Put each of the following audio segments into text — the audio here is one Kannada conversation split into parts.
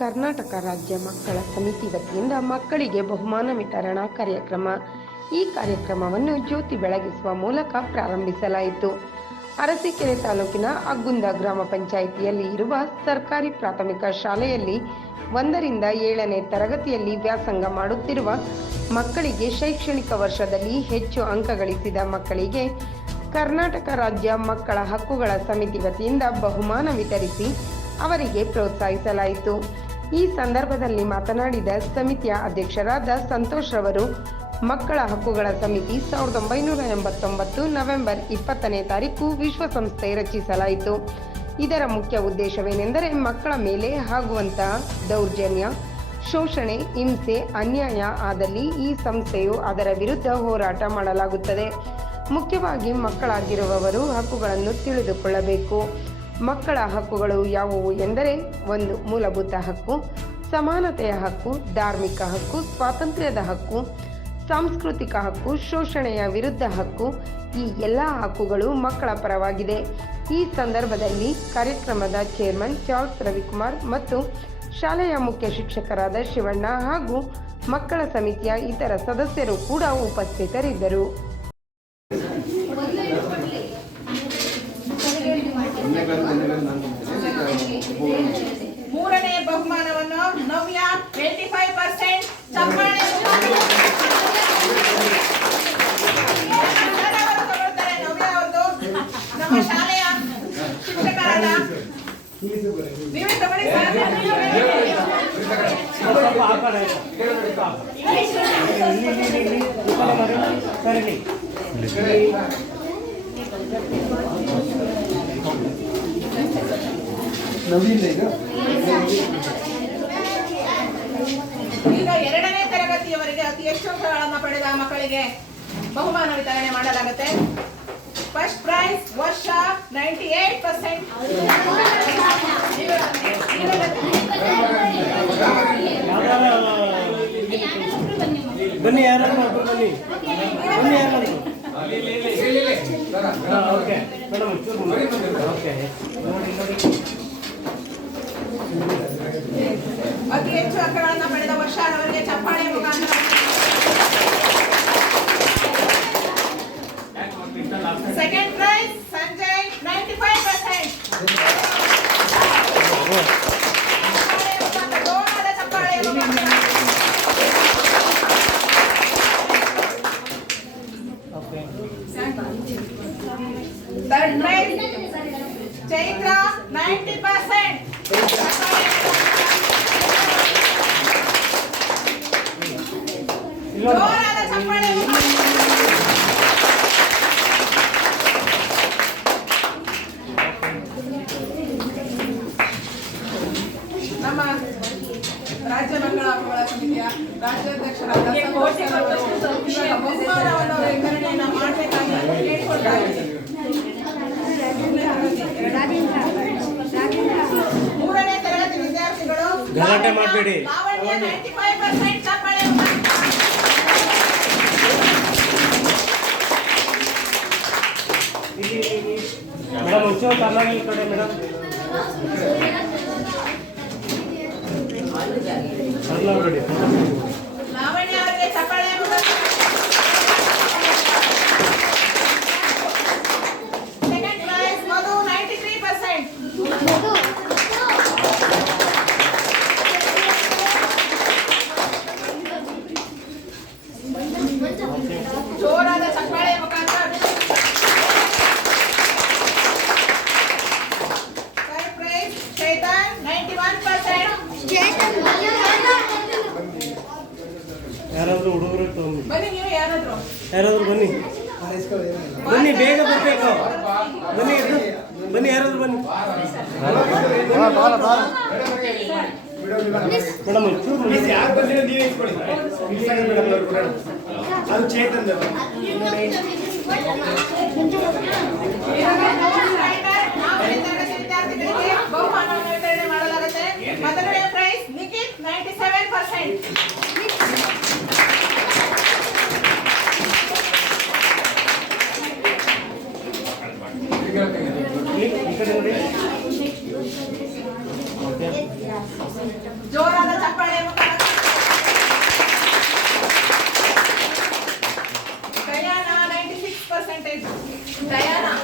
ಕರ್ನಾಟಕ ರಾಜ್ಯ ಮಕ್ಕಳ ಸಮಿತಿ ವತಿಯಿಂದ ಮಕ್ಕಳಿಗೆ ಬಹುಮಾನ ವಿತರಣಾ ಕಾರ್ಯಕ್ರಮ. ಈ ಕಾರ್ಯಕ್ರಮವನ್ನು ಜ್ಯೋತಿ ಬೆಳಗಿಸುವ ಮೂಲಕ ಪ್ರಾರಂಭಿಸಲಾಯಿತು. ಅರಸೀಕೆರೆ ತಾಲೂಕಿನ ಅಗ್ಗುಂದ ಗ್ರಾಮ ಪಂಚಾಯಿತಿಯಲ್ಲಿ ಇರುವ ಸರ್ಕಾರಿ ಪ್ರಾಥಮಿಕ ಶಾಲೆಯಲ್ಲಿ ಒಂದರಿಂದ ಏಳನೇ ತರಗತಿಯಲ್ಲಿ ವ್ಯಾಸಂಗ ಮಾಡುತ್ತಿರುವ ಮಕ್ಕಳಿಗೆ ಶೈಕ್ಷಣಿಕ ವರ್ಷದಲ್ಲಿ ಹೆಚ್ಚು ಅಂಕ ಗಳಿಸಿದ ಮಕ್ಕಳಿಗೆ ಕರ್ನಾಟಕ ರಾಜ್ಯ ಮಕ್ಕಳ ಹಕ್ಕುಗಳ ಸಮಿತಿ ವತಿಯಿಂದ ಬಹುಮಾನ ವಿತರಿಸಿ ಅವರಿಗೆ ಪ್ರೋತ್ಸಾಹಿಸಲಾಯಿತು. ಈ ಸಂದರ್ಭದಲ್ಲಿ ಮಾತನಾಡಿದ ಸಮಿತಿಯ ಅಧ್ಯಕ್ಷರಾದ ಸಂತೋಷ್ ರವರು, ಮಕ್ಕಳ ಹಕ್ಕುಗಳ ಸಮಿತಿ ಸಾವಿರದ ಒಂಬೈನೂರ ಎಂಬತ್ತೊಂಬತ್ತು ನವೆಂಬರ್ ಇಪ್ಪತ್ತನೇ ತಾರೀಕು ವಿಶ್ವಸಂಸ್ಥೆ ರಚಿಸಲಾಯಿತು. ಇದರ ಮುಖ್ಯ ಉದ್ದೇಶವೇನೆಂದರೆ ಮಕ್ಕಳ ಮೇಲೆ ಆಗುವಂತಹ ದೌರ್ಜನ್ಯ, ಶೋಷಣೆ, ಹಿಂಸೆ, ಅನ್ಯಾಯ ಆದಲ್ಲಿ ಈ ಸಂಸ್ಥೆಯು ಅದರ ವಿರುದ್ಧ ಹೋರಾಟ ಮಾಡಲಾಗುತ್ತದೆ. ಮುಖ್ಯವಾಗಿ ಮಕ್ಕಳಾಗಿರುವವರು ಹಕ್ಕುಗಳನ್ನು ತಿಳಿದುಕೊಳ್ಳಬೇಕು. ಮಕ್ಕಳ ಹಕ್ಕುಗಳು ಯಾವುವು ಎಂದರೆ ಒಂದು ಮೂಲಭೂತ ಹಕ್ಕು, ಸಮಾನತೆಯ ಹಕ್ಕು, ಧಾರ್ಮಿಕ ಹಕ್ಕು, ಸ್ವಾತಂತ್ರ್ಯದ ಹಕ್ಕು, ಸಾಂಸ್ಕೃತಿಕ ಹಕ್ಕು, ಶೋಷಣೆಯ ವಿರುದ್ಧ ಹಕ್ಕು, ಈ ಎಲ್ಲ ಹಕ್ಕುಗಳು ಮಕ್ಕಳ ಪರವಾಗಿದೆ. ಈ ಸಂದರ್ಭದಲ್ಲಿ ಕಾರ್ಯಕ್ರಮದ ಚೇರ್ಮನ್ ಚಾರ್ಲ್ಸ್ ರವಿಕುಮಾರ್ ಮತ್ತು ಶಾಲೆಯ ಮುಖ್ಯ ಶಿಕ್ಷಕರಾದ ಶಿವಣ್ಣ ಹಾಗೂ ಮಕ್ಕಳ ಸಮಿತಿಯ ಇತರ ಸದಸ್ಯರು ಕೂಡ ಉಪಸ್ಥಿತರಿದ್ದರು. ಮೂರನೇ ಬಹುಮಾನವನ್ನು ನವ್ಯ ಟ್ವೆಂಟಿ ಫೈವ್ ಪರ್ಸೆಂಟ್ ಚಪ್ಪಾಳೆ ಅವರು ತಗೊಳ್ತಾರೆ ನವ್ಯ ಅವ್ರದ್ದು ನಮ್ಮ ಶಾಲೆಯ ಶಿಕ್ಷಕರಾದ ನೀವೇ ತಗೊಳ್ಳಿ ಈಗ ಎರಡನೇ ತರಗತಿಯವರೆಗೆ ಅತಿ ಹೆಚ್ಚು ಅಂಕಗಳನ್ನು ಪಡೆದ ಮಕ್ಕಳಿಗೆ ಬಹುಮಾನ ವಿತರಣೆ ಮಾಡಲಾಗುತ್ತೆ. ಫಸ್ಟ್ ಪ್ರೈಸ್ ವರ್ಷ ನೈಂಟಿ ಏಟ್ ಪರ್ಸೆಂಟ್ ಬನ್ನಿ ಯಾರು ಬನ್ನಿ. ಬನ್ನಿ ಯಾರು ಓಕೆ. ಮೇಡಮ್. ಓಕೆ. ನೋಡಿ ನೋಡಿ. ಅಂಕಗಳನ್ನು ಪಡೆದ ವರ್ಷ ಅವರಿಗೆ ಚಪ್ಪಾಳೆ ಮುಖಾಂತರ. Second prize Sanjay ninety five percent ಚಪ್ಪಾಳೆ ಮುಖಾಂತರ okay third prize Chaitra ninety percent ಇಲ್ಲೊಂದು ಜೋರಾದ ಚಪ್ಪಾಳೆ ಮುಖಾಂತರ ನಮ್ಮ ರಾಜ್ಯ ಮಕ್ಕಳ ಹಕ್ಕುಗಳ ಸಮಿತಿಯ ರಾಜ್ಯಾಧ್ಯಕ್ಷರಾದ ಸಂತೋಷ್ ಅವರು ಇವಾಗ ಬಹುಮಾನವನ್ನು ವಿತರಣೆಯನ್ನ ಮಾಡಬೇಕಾಗಿ ಕೇಳ್ಕೊಳ್ತಾ ಇದ್ದೀನಿ. ಮೂರನೇ ತರಗತಿ ವಿದ್ಯಾರ್ಥಿಗಳು ಗಲಾಟೆ ಮಾಡಬೇಡಿ ಲಾವಣ್ಯ 95% ಚಪ್ಪಾಳೆ ಮುಖಾಂತರ. ಇಲ್ಲಿ ಮೇಡಮ್, ಉತ್ಸವ ಈ ಕಡೆ, ಮೇಡಮ್ ತರ್ನಾಗ್ಬೇಡಿ ಯಾರಾದ್ರು ಬನ್ನಿ. ಬನ್ನಿ ಬೇಗ ಬರಬೇಕು. ಬನ್ನಿ ಇದು ಬನ್ನಿ ಯಾರಾದರೂ ಬನ್ನಿ. ಮೇಡಮ್ ಕೊಡೋಣ. ಅದು ಚೇತನ್ ಬಹುಮಾನವನ್ನು ವಿತರಣೆ ಮಾಡಲಾಗುತ್ತೆ. ಮೊದಲನೇ prize Nikhith ninety seven percent ಜೋರಾದ ಚಪ್ಪಾಳೆ ಮುಖಾಂತರ Diana ninety six percentage Diana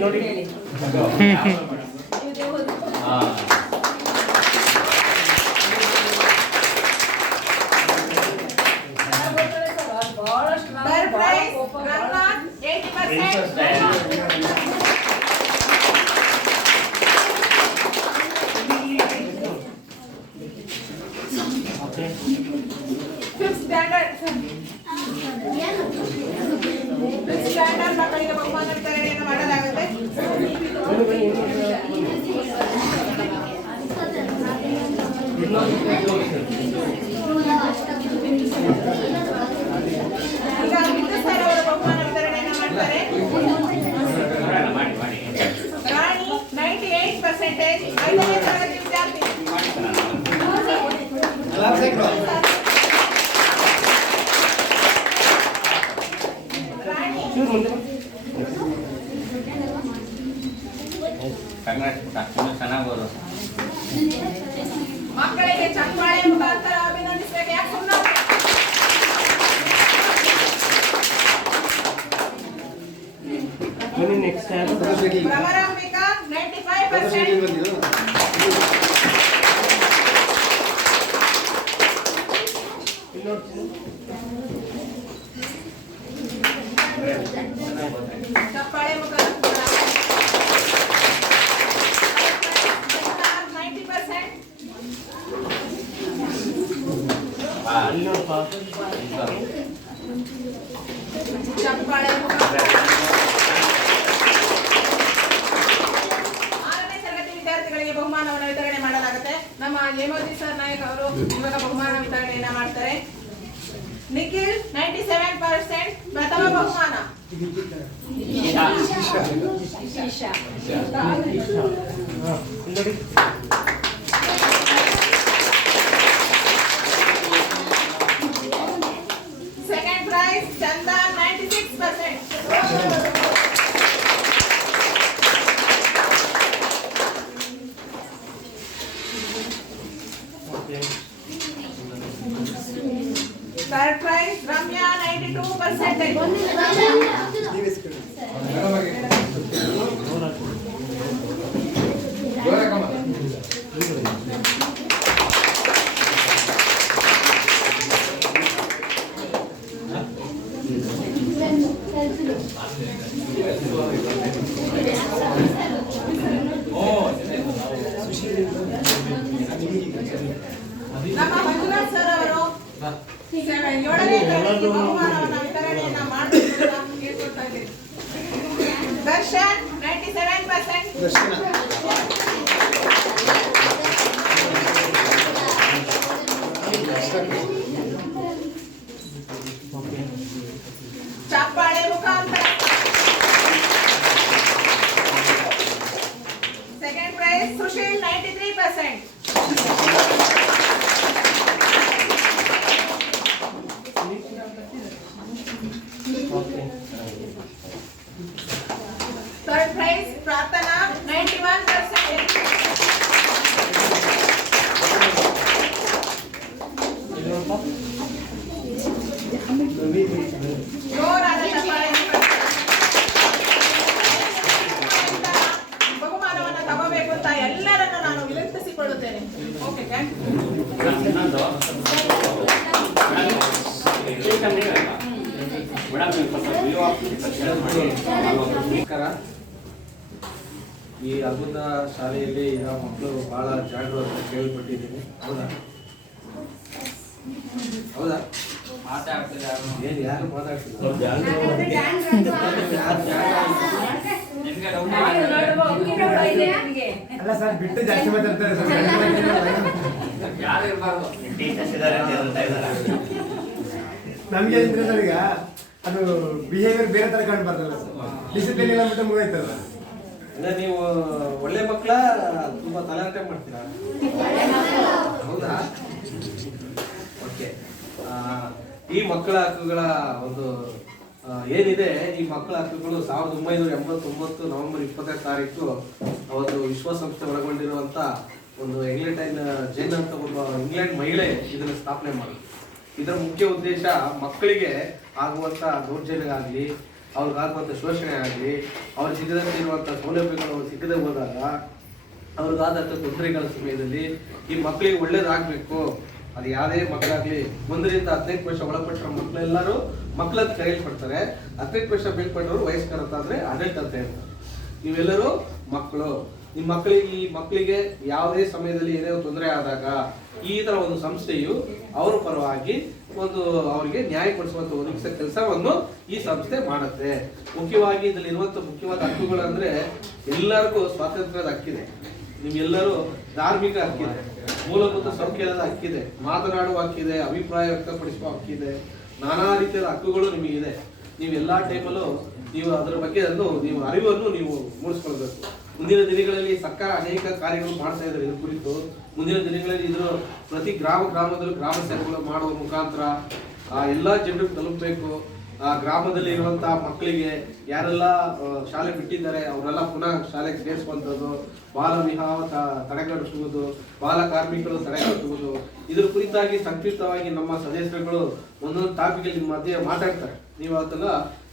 ನೋಡಿ third prize Ranganath eighty percent fifth standard fifth standard ಬಹುಮಾನ ವಿತರಣೆಯನ್ನು ಮಾಡಲಾಗುತ್ತೆ. ಅವರು ಮಾಡ್ತಾರೆ. ರಾಣಿ ನೈಂಟಿ ಏಟ್ ಪರ್ಸೆಂಟೇಜ್ ಐದನೇ ತರಗತಿ ಬನ್ನಿ ನೆಕ್ಸ್ಟ್ ಯಾರು Bhramarambika ninety five photo percent shooting ಬಂದಿದ್ದು ಇಲ್ಲಿ ನೋಡ್ತೀನಿ ಚಪ್ಪಾಳೆ ಮುಖಾಂತರ ನೈಂಟಿ ಪರ್ಸೆಂಟ್ ಅಲ್ಲಿ ನೋಡಪ್ಪ ಚಪ್ಪಾಳೆ ಮುಖಾಂತರ ಆರನೇ ತರಗತಿ ವಿದ್ಯಾರ್ಥಿಗಳಿಗೆ ಬಹುಮಾನವನ್ನು ವಿತರಣೆ ಮಾಡಲಾಗುತ್ತೆ ನಮ್ಮ ಹೇಮೋದಿ ಸರ್ ನಾಯಕ್ ಅವರು ಇವಾಗ ಬಹುಮಾನ ವಿತರಣೆಯನ್ನ ಮಾಡ್ತಾರೆ ನಿಖಿಲ್ ನೈಂಟಿ ಸೆವೆನ್ ಪರ್ಸೆಂಟ್ ಪ್ರಥಮ ಬಹುಮಾನ ಇಲ್ಲಿ ನೋಡಿ Saya. ಪರ್ಸೆಂಟ್ ದರ್ಶನ ಓಕೆ ಚಪ್ಪಾಳೆ ಮುಖಾಂತರ second prize Sushil ninety three percent okay third prize Prarthana ninety one percent ಇಲ್ಲಿ ನೋಡಪ್ಪ ಜೋರಾದ ಚಪ್ಪಾಳೆ ಮುಖಾಂತರ. ಬಹುಮಾನವನ್ನ ತಗೋಬೇಕು ಅಂತ ಎಲ್ಲರನ್ನ ನಾನು ವಿನಂತಿಸಿಕೊಳ್ಳುತ್ತೇನೆ. ಓಕೆ ನಮಸ್ಕಾರ. ಈ ಅದ್ಭುತ ಶಾಲೆಯಲ್ಲಿ ಯಾವ ಮಕ್ಕಳು ಬಹಳ ಜಾಗರು ಅಂತ ಕೇಳ್ಪಟ್ಟಿದ್ದೀನಿ. ಹೌದಾ? ಹೌದಾ? ಮಾತಾಡ್ತಿದ್ದಾರೆ. ಏನು ಯಾರು ಮಾತಾಡ್ತಿಲ್ಲ ಅಲ್ಲ ಸರ್ ಬಿಟ್ಟು ಜಾಸ್ತಿ ಮಾತಾಡ್ತಾರೆ ಸರ್. ಯಾರು ಇರಬಾರ್ದು? ಟೀಚರ್ಸ್ ಇದ್ದಾರೆ ಅಂತ ಇದ್ದಾರೆ ನಮ್ಗೆ ಏನಿದ್ರೆ ಸರ್ ಈಗ. ಅದು ಬಿಹೇವಿಯರ್ ಬೇರೆ ತರ ಕಂಡು ಬರ್ತಲ್ಲ ಸರ್. ಡಿಸಿಪ್ಲಿನ್ ಇಲ್ಲ ಬಿಟ್ಟು ಮುಗಿತಲ್ಲ ಅಂದ್ರೆ ನೀವು ಒಳ್ಳೆ ಮಕ್ಕಳ ತುಂಬಾ ತಲೆಹರಟೆ ಮಾಡ್ತೀರಾ? ಹೌದಾ? ಓಕೆ ಈ ಮಕ್ಕಳ ಹಕ್ಕುಗಳ ಒಂದು ಏನಿದೆ, ಈ ಮಕ್ಕಳ ಹಕ್ಕುಗಳು ಸಾವಿರದ ಒಂಬೈನೂರ ಎಂಬತ್ತೊಂಬತ್ತು ನವೆಂಬರ್ ಇಪ್ಪತ್ತೈದು ತಾರೀಕು ಅವತ್ತು ವಿಶ್ವಸಂಸ್ಥೆ ಒಳಗೊಂಡಿರುವಂತ ಒಂದು ಇಂಗ್ಲೆಂಡ್ ಜೈನ್ ಅಂತ ಒಬ್ಬ ಇಂಗ್ಲೆಂಡ್ ಮಹಿಳೆ ಇದನ್ನು ಸ್ಥಾಪನೆ ಮಾಡಿದ್ರು ಇದರ ಮುಖ್ಯ ಉದ್ದೇಶ ಮಕ್ಕಳಿಗೆ ಆಗುವಂತ ದೌರ್ಜನ್ಯಗಾಗ್ಲಿ ಆಗಲಿ, ಅವ್ರಿಗಾಗುವಂತ ಶೋಷಣೆ ಆಗಲಿ, ಅವ್ರ ಸಿಗದಂತೆ ಇರುವಂತ ಸೌಲಭ್ಯಗಳು ಸಿಗದೆ ಹೋದಾಗ ಅವ್ರಿಗಾದಂಥ ತೊಂದರೆಗಳ ಸಮಯದಲ್ಲಿ ಈ ಮಕ್ಕಳಿಗೆ ಒಳ್ಳೇದಾಗಬೇಕು. ಅದು ಯಾವುದೇ ಮಕ್ಕಳಾಗ್ಲಿ ಒಂದರಿಂದ ಹದಿನೈದು ವರ್ಷ ಒಳಪಟ್ಟಿರೋ ಮಕ್ಕಳೆಲ್ಲರೂ ಮಕ್ಕಳಂತ ಕರೆಯಲ್ಪಡ್ತಾರೆ. ಹದಿನೈದು ವರ್ಷ ವಯಸ್ಕರ ವಯಸ್ಕರಂತ ಅಂದ್ರೆ ಅಡಲ್ಟ್ ಅಂತ ಹೇಳ್ತಾರೆ. ನೀವೆಲ್ಲರೂ ಮಕ್ಕಳು. ನಿಮ್ಮ ಮಕ್ಕಳಿಗೆ, ಈ ಮಕ್ಕಳಿಗೆ ಯಾವುದೇ ಸಮಯದಲ್ಲಿ ಏನೇ ತೊಂದರೆ ಆದಾಗ ಈ ತರ ಒಂದು ಸಂಸ್ಥೆಯು ಅವರ ಪರವಾಗಿ ಒಂದು ಅವರಿಗೆ ನ್ಯಾಯ ಕೊಡಿಸುವಂತ ಒದಗಿಸೋ ಕೆಲಸವನ್ನು ಈ ಸಂಸ್ಥೆ ಮಾಡುತ್ತೆ. ಮುಖ್ಯವಾಗಿ ಇದರಲ್ಲಿ ಇರುವಂತ ಮುಖ್ಯವಾದ ಹಕ್ಕುಗಳು ಅಂದ್ರೆ ಎಲ್ಲರಿಗೂ ಸ್ವಾತಂತ್ರ್ಯದ ಹಕ್ಕಿದೆ. ನಿಮ್ಗೆಲ್ಲರೂ ಧಾರ್ಮಿಕ ಹಕ್ಕಿದೆ. ಮೂಲಭೂತ ಸೌಖ್ಯದ ಹಕ್ಕಿದೆ. ಮಾತನಾಡುವ ಹಕ್ಕಿದೆ, ಅಭಿಪ್ರಾಯ ವ್ಯಕ್ತಪಡಿಸುವ ಹಕ್ಕಿದೆ. ನಾನಾ ರೀತಿಯಾದ ಹಕ್ಕುಗಳು ನಿಮಗೆ ಇದೆ ನೀವು ಎಲ್ಲಾ ಟೈಮಲ್ಲೂ ನೀವು ಅದರ ಬಗ್ಗೆ ಅನ್ನು ನೀವು ಅರಿವನ್ನು ನೀವು ಮೂಡಿಸ್ಕೊಳ್ಬೇಕು. ಮುಂದಿನ ದಿನಗಳಲ್ಲಿ ಸರ್ಕಾರ ಅನೇಕ ಕಾರ್ಯಗಳು ಮಾಡ್ತಾ ಇದ್ದಾರೆ ಇದ್ರ ಕುರಿತು. ಮುಂದಿನ ದಿನಗಳಲ್ಲಿ ಇದ್ರ ಪ್ರತಿ ಗ್ರಾಮ ಗ್ರಾಮದಲ್ಲೂ ಗ್ರಾಮ ಸೇವೆಗಳು ಮಾಡುವ ಮುಖಾಂತರ, ಆ, ಎಲ್ಲಾ ಜನರಿಗೆ ತಲುಪಬೇಕು. ಆ ಗ್ರಾಮದಲ್ಲಿ ಇರುವಂತಹ ಮಕ್ಕಳಿಗೆ ಯಾರೆಲ್ಲ ಶಾಲೆ ಬಿಟ್ಟಿದ್ದಾರೆ, ಅವರೆಲ್ಲ ಪುನಃ ಶಾಲೆಗೆ ಸೇರಿಸುವಂಥದ್ದು, ಬಾಲ ವಿವಾಹ ತ- ತಡೆಗಟ್ಟಿಸುವುದು ಬಾಲ ಕಾರ್ಮಿಕರು ತಡೆಗಟ್ಟುವುದು ಇದ್ರ ಕುರಿತಾಗಿ ಸಂಕ್ಷಿಪ್ತವಾಗಿ ನಮ್ಮ ಸದಸ್ಯರುಗಳು ಒಂದೊಂದು ಟಾಪಿಕ್ ನಿಮ್ಮ ಮಧ್ಯೆ ಮಾತಾಡ್ತಾರೆ. ನೀವು ಅದನ್ನ,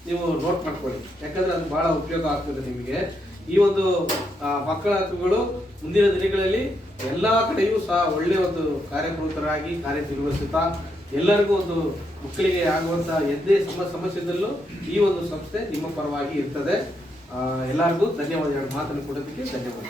ನೀವು ನೋಟ್ ಮಾಡ್ಕೊಳ್ಳಿ. ಯಾಕಂದ್ರೆ ಅದು ಬಹಳ ಉಪಯೋಗ ಆಗ್ತದೆ ನಿಮಗೆ. ಈ ಒಂದು ಮಕ್ಕಳ ಹಕ್ಕುಗಳು ಮುಂದಿನ ದಿನಗಳಲ್ಲಿ ಎಲ್ಲಾ ಕಡೆಯೂ ಸಹ ಒಳ್ಳೆಯ ಒಂದು ಕಾರ್ಯಪ್ರವೃತ್ತರಾಗಿ ಕಾರ್ಯನಿರ್ವಹಿಸುತ್ತಾ ಎಲ್ಲರಿಗೂ ಒಂದು ಮಕ್ಕಳಿಗೆ ಆಗುವಂತಹ ಎದ್ದೇ ಸಮ ಸಮಸ್ಯೆದಲ್ಲೂ ಈ ಒಂದು ಸಂಸ್ಥೆ ನಿಮ್ಮ ಪರವಾಗಿ ಇರ್ತದೆ. ಎಲ್ಲರಿಗೂ ಎಲ್ಲರಿಗೂ ಎರಡು ಮಾತನ್ನು ಕೊಡೋದಕ್ಕೆ ಧನ್ಯವಾದ